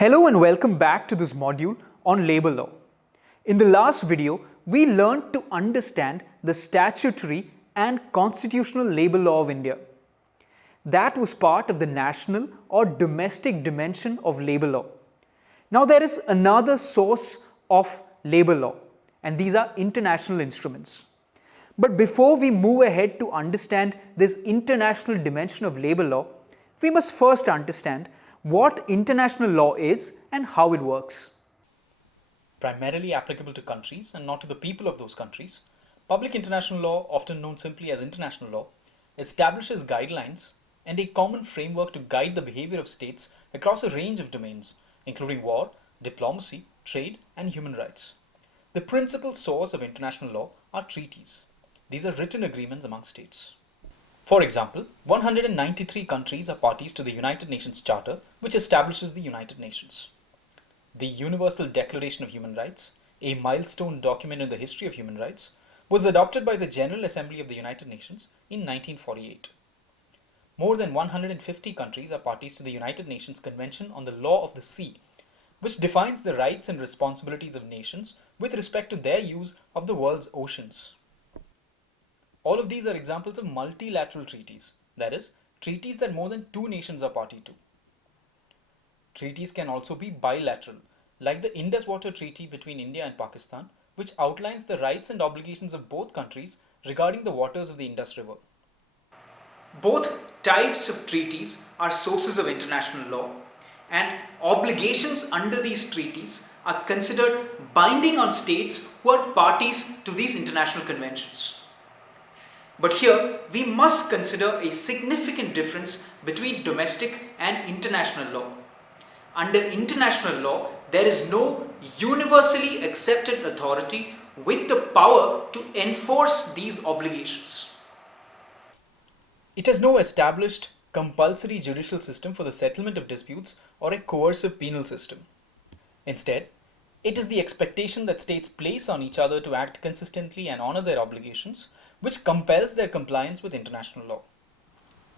Hello and welcome back to this module on labor law. In the last video, we learned to understand the statutory and constitutional labor law of India. That was part of the national or domestic dimension of labor law. Now there is another source of labor law, and these are international instruments. But before we move ahead to understand this international dimension of labor law, we must first understand what international law is and how it works. Primarily applicable to countries and not to the people of those countries, public international law, often known simply as international law, establishes guidelines and a common framework to guide the behavior of states across a range of domains, including war, diplomacy, trade, and human rights. The principal source of international law are treaties. These are written agreements among states. For example, 193 countries are parties to the United Nations Charter, which establishes the United Nations. The Universal Declaration of Human Rights, a milestone document in the history of human rights, was adopted by the General Assembly of the United Nations in 1948. More than 150 countries are parties to the United Nations Convention on the Law of the Sea, which defines the rights and responsibilities of nations with respect to their use of the world's oceans. All of these are examples of multilateral treaties, that is, treaties that more than two nations are party to. Treaties can also be bilateral, like the Indus Water Treaty between India and Pakistan, which outlines the rights and obligations of both countries regarding the waters of the Indus River. Both types of treaties are sources of international law, and obligations under these treaties are considered binding on states who are parties to these international conventions. But here, we must consider a significant difference between domestic and international law. Under international law, there is no universally accepted authority with the power to enforce these obligations. It has no established compulsory judicial system for the settlement of disputes or a coercive penal system. Instead, it is the expectation that states place on each other to act consistently and honor their obligations, which compels their compliance with international law.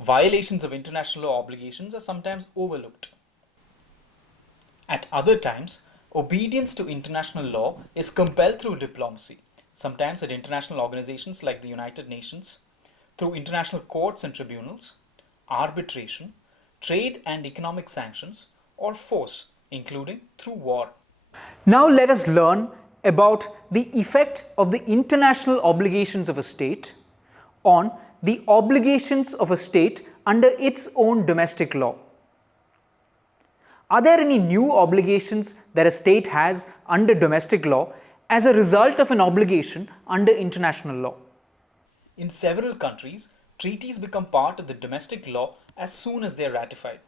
Violations of international law obligations are sometimes overlooked. At other times, obedience to international law is compelled through diplomacy, sometimes at international organizations like the United Nations, through international courts and tribunals, arbitration, trade and economic sanctions, or force, including through war. Now let us learn about the effect of the international obligations of a state on the obligations of a state under its own domestic law. Are there any new obligations that a state has under domestic law as a result of an obligation under international law? In several countries, treaties become part of the domestic law as soon as they are ratified.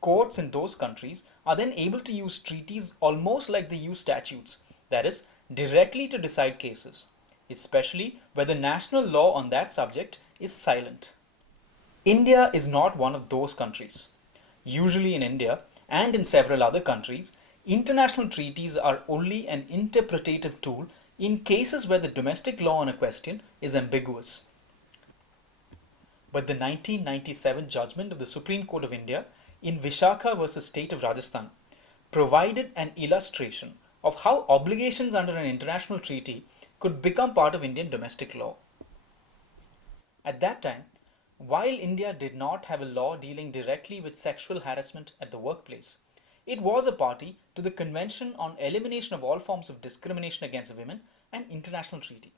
Courts in those countries are then able to use treaties almost like they use statutes, that is, directly to decide cases, especially where the national law on that subject is silent. India is not one of those countries. Usually in India and in several other countries, international treaties are only an interpretative tool in cases where the domestic law on a question is ambiguous. But the 1997 judgment of the Supreme Court of India in Vishakha versus State of Rajasthan provided an illustration of how obligations under an international treaty could become part of Indian domestic law. At that time, while India did not have a law dealing directly with sexual harassment at the workplace, it was a party to the Convention on Elimination of All Forms of Discrimination Against Women, an international treaty.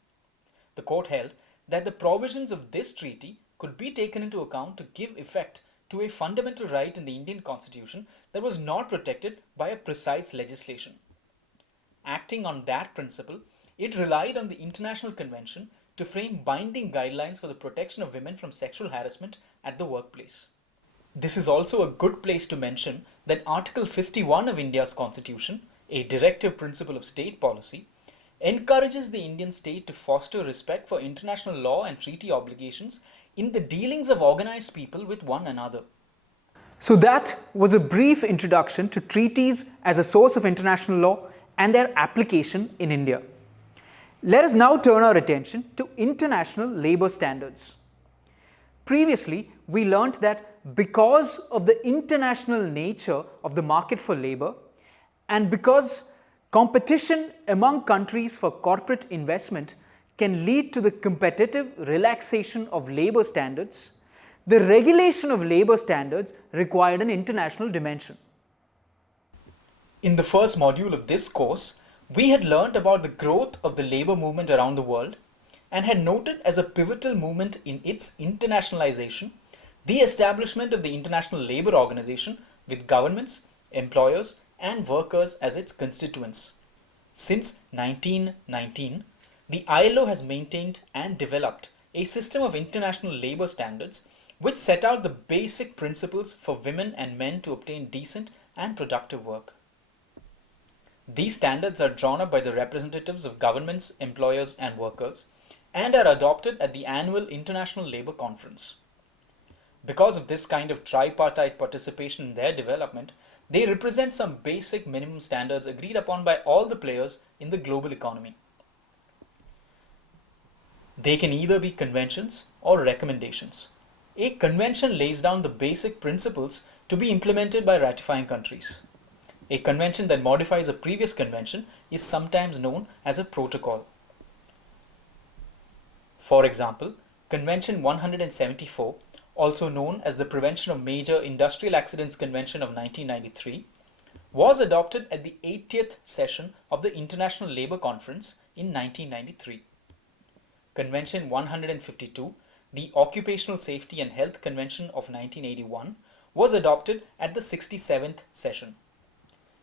The court held that the provisions of this treaty could be taken into account to give effect to a fundamental right in the Indian Constitution that was not protected by a precise legislation. Acting on that principle, it relied on the International Convention to frame binding guidelines for the protection of women from sexual harassment at the workplace. This is also a good place to mention that Article 51 of India's Constitution, a directive principle of state policy, encourages the Indian state to foster respect for international law and treaty obligations in the dealings of organized people with one another. So that was a brief introduction to treaties as a source of international law and their application in India. Let us now turn our attention to international labor standards. Previously, we learnt that because of the international nature of the market for labor and because competition among countries for corporate investment can lead to the competitive relaxation of labor standards, the regulation of labor standards required an international dimension. In the first module of this course, we had learnt about the growth of the labor movement around the world and had noted as a pivotal movement in its internationalization the establishment of the International Labour Organization with governments, employers, and workers as its constituents. Since 1919, the ILO has maintained and developed a system of international labour standards which set out the basic principles for women and men to obtain decent and productive work. These standards are drawn up by the representatives of governments, employers, and workers and are adopted at the annual International Labour Conference. Because of this kind of tripartite participation in their development, they represent some basic minimum standards agreed upon by all the players in the global economy. They can either be conventions or recommendations. A convention lays down the basic principles to be implemented by ratifying countries. A convention that modifies a previous convention is sometimes known as a protocol. For example, Convention 174, also known as the Prevention of Major Industrial Accidents Convention of 1993, was adopted at the 80th session of the International Labour Conference in 1993. Convention 152, the Occupational Safety and Health Convention of 1981, was adopted at the 67th session.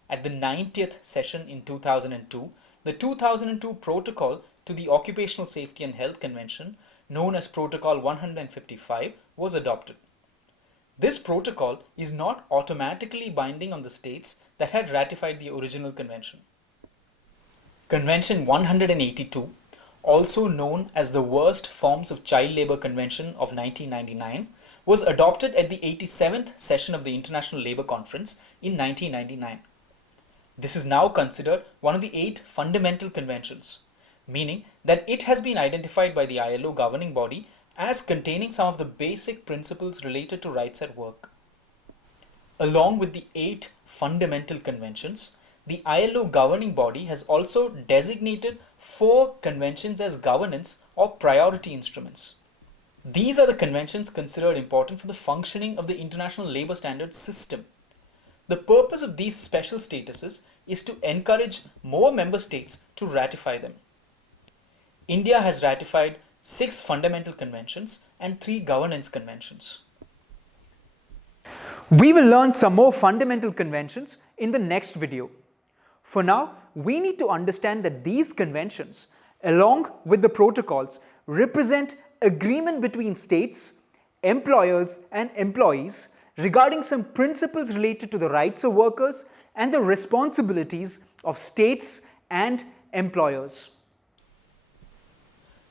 At the 90th session in 2002, the 2002 Protocol to the Occupational Safety and Health Convention, known as Protocol 155, was adopted. This protocol is not automatically binding on the states that had ratified the original convention. Convention 182, also known as the Worst Forms of Child Labour Convention of 1999, was adopted at the 87th session of the International Labour Conference in 1999. This is now considered one of the 8 fundamental conventions, meaning that it has been identified by the ILO governing body as containing some of the basic principles related to rights at work. Along with the 8 fundamental conventions, the ILO governing body has also designated 4 conventions as governance or priority instruments. These are the conventions considered important for the functioning of the international labour standards system. The purpose of these special statuses is to encourage more member states to ratify them. India has ratified 6 fundamental conventions and 3 governance conventions. We will learn some more fundamental conventions in the next video. For now, we need to understand that these conventions, along with the protocols, represent agreement between states, employers, and employees regarding some principles related to the rights of workers and the responsibilities of states and employers.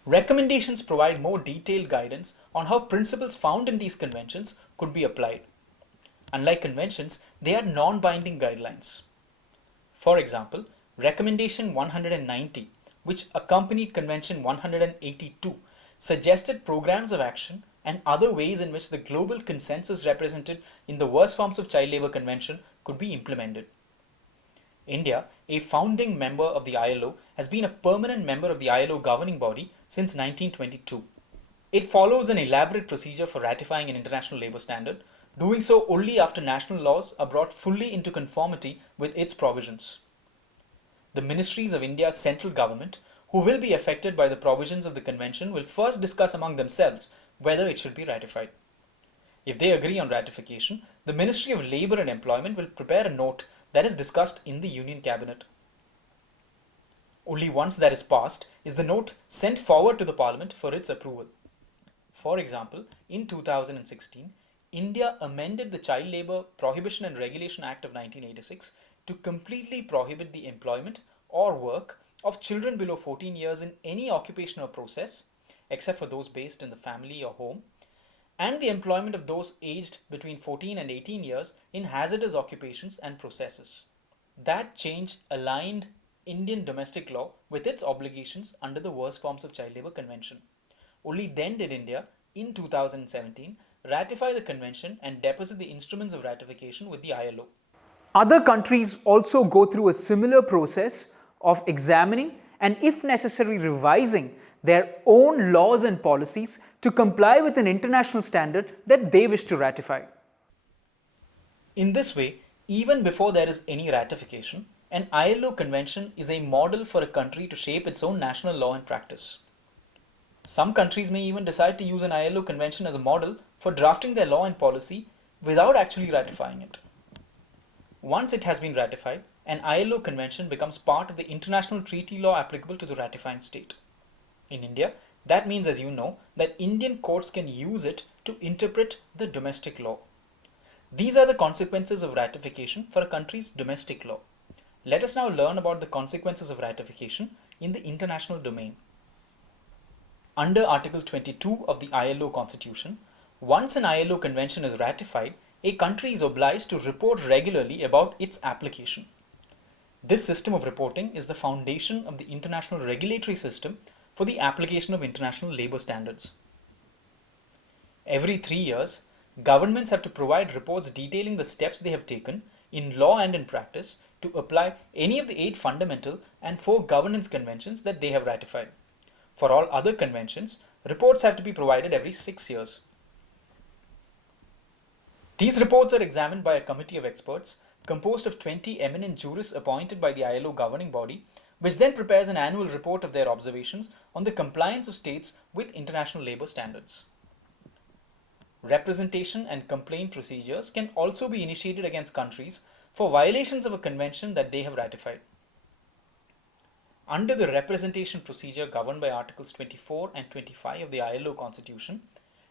Recommendations provide more detailed guidance on how principles found in these conventions could be applied. Unlike conventions, they are non-binding guidelines. For example, Recommendation 190, which accompanied Convention 182, suggested programs of action and other ways in which the global consensus represented in the Worst Forms of Child Labour Convention could be implemented. India, a founding member of the ILO, has been a permanent member of the ILO governing body since 1922. It follows an elaborate procedure for ratifying an international labour standard, doing so only after national laws are brought fully into conformity with its provisions. The ministries of India's central government, who will be affected by the provisions of the convention, will first discuss among themselves whether it should be ratified. If they agree on ratification, the Ministry of Labour and Employment will prepare a note that is discussed in the Union Cabinet. Only once that is passed is the note sent forward to the Parliament for its approval. For example, in 2016, India amended the Child Labour Prohibition and Regulation Act of 1986 to completely prohibit the employment or work of children below 14 years in any occupation or process, except for those based in the family or home, and the employment of those aged between 14 and 18 years in hazardous occupations and processes. That change aligned Indian domestic law with its obligations under the Worst Forms of Child Labour Convention. Only then did India, in 2017, ratify the convention and deposit the instruments of ratification with the ILO. Other countries also go through a similar process of examining and, if necessary, revising their own laws and policies to comply with an international standard that they wish to ratify. In this way, even before there is any ratification, an ILO convention is a model for a country to shape its own national law and practice. Some countries may even decide to use an ILO convention as a model for drafting their law and policy without actually ratifying it. Once it has been ratified, an ILO convention becomes part of the international treaty law applicable to the ratifying state. In India, that means, as you know, that Indian courts can use it to interpret the domestic law. These are the consequences of ratification for a country's domestic law. Let us now learn about the consequences of ratification in the international domain. Under Article 22 of the ILO Constitution, once an ILO convention is ratified, a country is obliged to report regularly about its application. This system of reporting is the foundation of the international regulatory system for the application of international labor standards. Every 3 years, governments have to provide reports detailing the steps they have taken in law and in practice to apply any of the 8 fundamental and 4 governance conventions that they have ratified. For all other conventions, reports have to be provided every 6 years. These reports are examined by a committee of experts composed of 20 eminent jurists appointed by the ILO governing body, which then prepares an annual report of their observations on the compliance of states with international labor standards. Representation and complaint procedures can also be initiated against countries for violations of a convention that they have ratified. Under the representation procedure governed by Articles 24 and 25 of the ILO Constitution,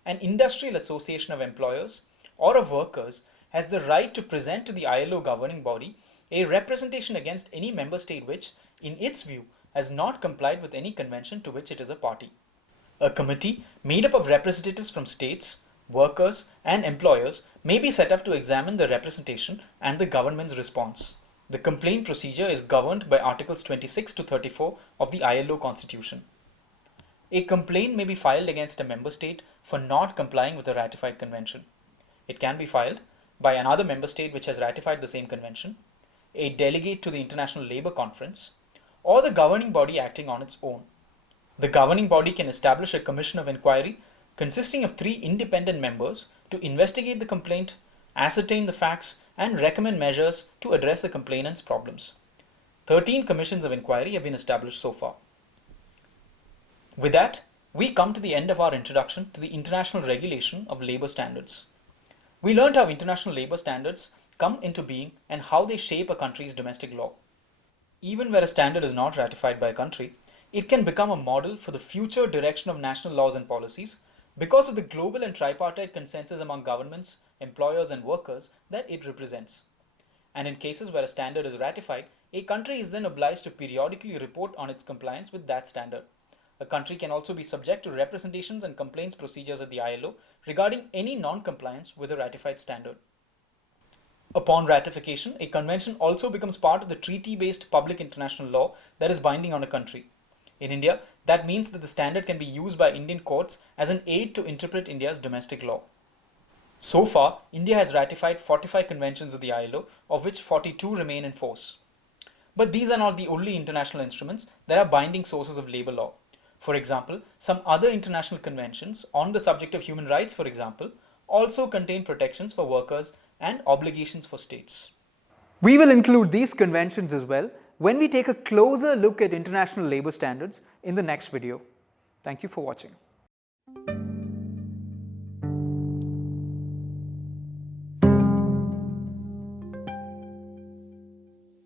an industrial association of employers or of workers has the right to present to the ILO governing body a representation against any member state which, in its view, has not complied with any convention to which it is a party. A committee made up of representatives from states, workers, and employers may be set up to examine the representation and the government's response. The complaint procedure is governed by Articles 26 to 34 of the ILO Constitution. A complaint may be filed against a member state for not complying with a ratified convention. It can be filed by another member state which has ratified the same convention, a delegate to the International Labour Conference, or the governing body acting on its own. The governing body can establish a commission of inquiry consisting of 3 independent members to investigate the complaint, ascertain the facts, and recommend measures to address the complainant's problems. 13 commissions of inquiry have been established so far. With that, we come to the end of our introduction to the international regulation of labor standards. We learned how international labor standards come into being and how they shape a country's domestic law. Even where a standard is not ratified by a country, it can become a model for the future direction of national laws and policies because of the global and tripartite consensus among governments, employers, and workers that it represents. And in cases where a standard is ratified, a country is then obliged to periodically report on its compliance with that standard. A country can also be subject to representations and complaints procedures at the ILO regarding any non-compliance with a ratified standard. Upon ratification, a convention also becomes part of the treaty-based public international law that is binding on a country. In India, that means that the standard can be used by Indian courts as an aid to interpret India's domestic law. So far, India has ratified 45 conventions of the ILO, of which 42 remain in force. But these are not the only international instruments that are binding sources of labor law. For example, some other international conventions on the subject of human rights, for example, also contain protections for workers and obligations for states. We will include these conventions as well when we take a closer look at international labor standards in the next video. Thank you for watching.